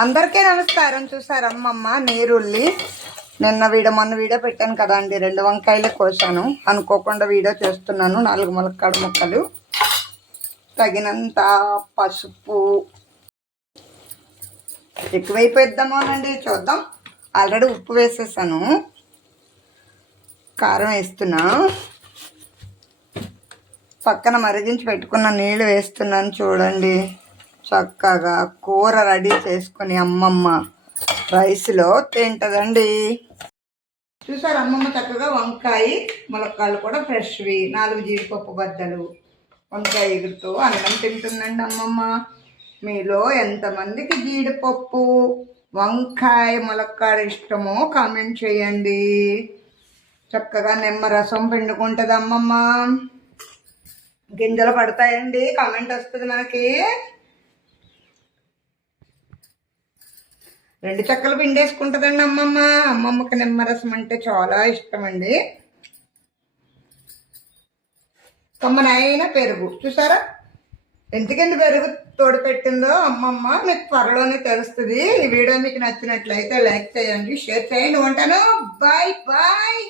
అందరికీ నమస్కారం. చూసారు అమ్మమ్మ నీరుల్లి. నిన్న వీడియో మొన్న వీడియో పెట్టాను కదా అండి రెండు వంకాయలు కోసాను. అనుకోకుండా వీడియో చేస్తున్నాను నాలుగు ములక్కాడ ముక్కలు. తగినంత పసుపు. ఎక్కువైపోయిద్దామోనండి చూద్దాం. ఆల్రెడీ ఉప్పు వేసేసాను. కారం వేస్తున్నా. పక్కన మరిగించి పెట్టుకున్న నీళ్ళు వేస్తున్నాను చూడండి. చక్కగా కూర రెడీ చేసుకుని అమ్మమ్మ రైస్లో తింటదండి. చూసారు అమ్మమ్మ చక్కగా వంకాయ ములక్కాయలు కూడా ఫ్రెష్వి నాలుగు జీడిపప్పు బద్దలు వంకాయ ఎగురుతూ అన్నం తింటుందండి అమ్మమ్మ. మీలో ఎంతమందికి జీడిపప్పు వంకాయ ములక్కాడ ఇష్టమో కామెంట్ చేయండి. చక్కగా నిమ్మరసం పిండుకుంటుంది అమ్మమ్మ గింజలు పడతాయండి కామెంట్ వస్తుంది మనకి. రెండు చెక్కలు పిండేసుకుంటుందండి అమ్మమ్మ. అమ్మమ్మకి నిమ్మరసం అంటే చాలా ఇష్టం అండి కమ్మనైన పెరుగు. చూసారా? ఎందుకండి పెరుగు తోడు పెట్టిందో అమ్మమ్మ? మీకు త్వరలోనే తెలుస్తుంది. ఈ వీడియో మీకు నచ్చినట్లయితే లైక్ చేయండి షేర్ చేయండి. ఉంటాను. Bye bye.